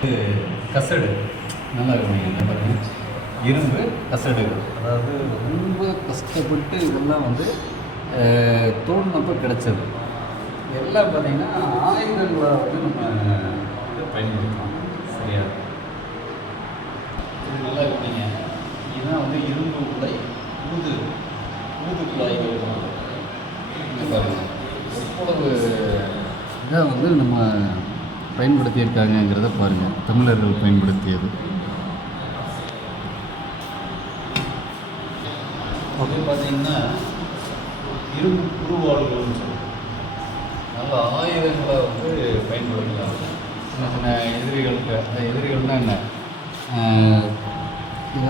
இது கசடு. நல்லா இருக்குங்க என்ன இரும்பு கசடு. அதாவது ரொம்ப கஷ்டப்பட்டு இதெல்லாம் வந்து அஹ், தோண்டினப்போ கிடைச்சது. எல்லாம் பார்த்தீங்கன்னா ஆயுதங்களை வந்து நம்ம இதை பயன்படுத்தலாம் சரியா? இது நல்லா இருக்கீங்க இதுதான் வந்து இரும்பு குழாய் ஊது ஊது குழாய்கள் பாருங்கள் எவ்வளவு இதாக வந்து நம்ம பயன்படுத்தியிருக்காங்கங்கிறத பாருங்கள் தமிழர்கள் பயன்படுத்தியது. அது பார்த்தீங்கன்னா இரும்பு குருவாடுகள்னு சொல்லுவோம் நல்ல ஆயுதங்களை வந்து பயன்படுத்தலாம் சின்ன சின்ன எதிரிகளுக்கு அந்த எதிரிகள்னா என்ன?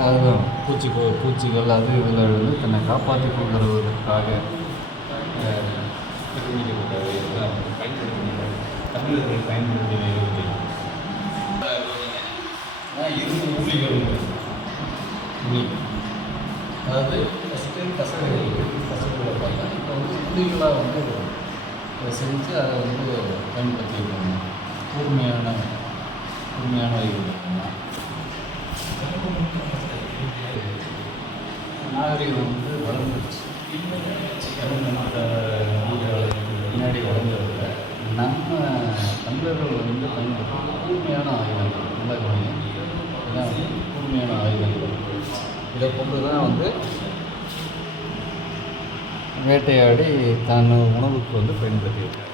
அதுதான். பூச்சி பூச்சிகள் அது இதில் வந்து தன்னை காப்பாற்றி கொள்கிறதற்காக தெரிவிக்கப்பட்ட இதெல்லாம் தமிழர்கள் பயன்படுத்திய இருபத்தி இரும்பு ஊழிகள் அதாவது ஃபஸ்ட்டு கசடுகள் கசடுகளை பார்த்தா இப்போ வந்து ஊழிகளாக வந்து அதை செஞ்சு அதை வந்து பயன்படுத்தியிருக்காங்க. கூர்மையான கூர்மையான இது நாகரிகம் வந்து வளர்ந்துருச்சு. வளர்ந்து மற்ற நாடுகளுக்கு முன்னாடி வளர்ந்ததில்லை நம்ம தமிழர்கள் வந்து பயன்படுத்தும் கூர்மையான ஆயுதங்கள் நல்லா கவனிங்க வந்து கூர்மையான ஆயுதங்கள் இதை கொண்டு தான் வந்து வேட்டையாடி தன் உணவுக்கு வந்து பயன்படுத்தியிருக்காங்க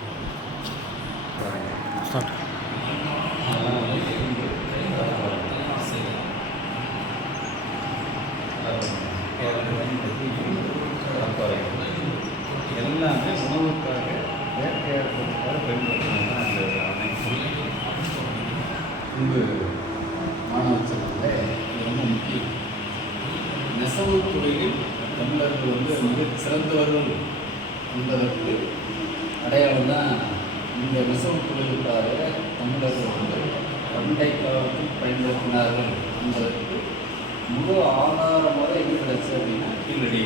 எல்லாமே உணவுக்காக நெசவு துறையில் தமிழர்கள் வந்து மிக சிறந்தவர்கள் என்பதற்கு அடையாளம் தான் இந்த நெசவு தொழிலுக்காக தமிழர்கள் வந்து பண்டை காலத்தில் பயன்படுத்தினார்கள் என்பதற்கு முழு ஆதாரமாக எங்கே கிடைச்சு அப்படின்னா கீழடி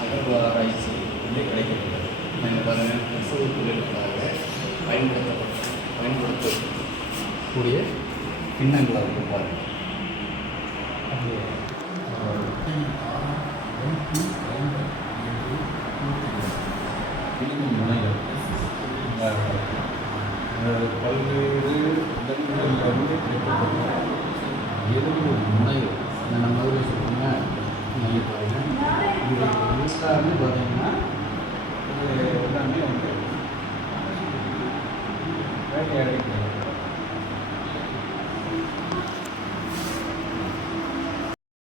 அகழ்வாராய்ச்சி வந்து கிடைக்கிறது. நீங்கள் பாருங்கள் நெசவு தொழிலுக்காக பயன்படுத்தப்பட்ட பயன்படுத்தக்கூடிய கிண்ணங்களாக வந்து பாருங்கள் அப்படியே? பல்வேறு இடங்களிலிருந்து கிடைக்கப்பட்ட இரும்பு முனைகள் இந்த நம்ம ஊரில் சொல்லுங்க இது எல்லாமே பார்த்தீங்கன்னா இது எல்லாமே வந்து வேட்டையாடி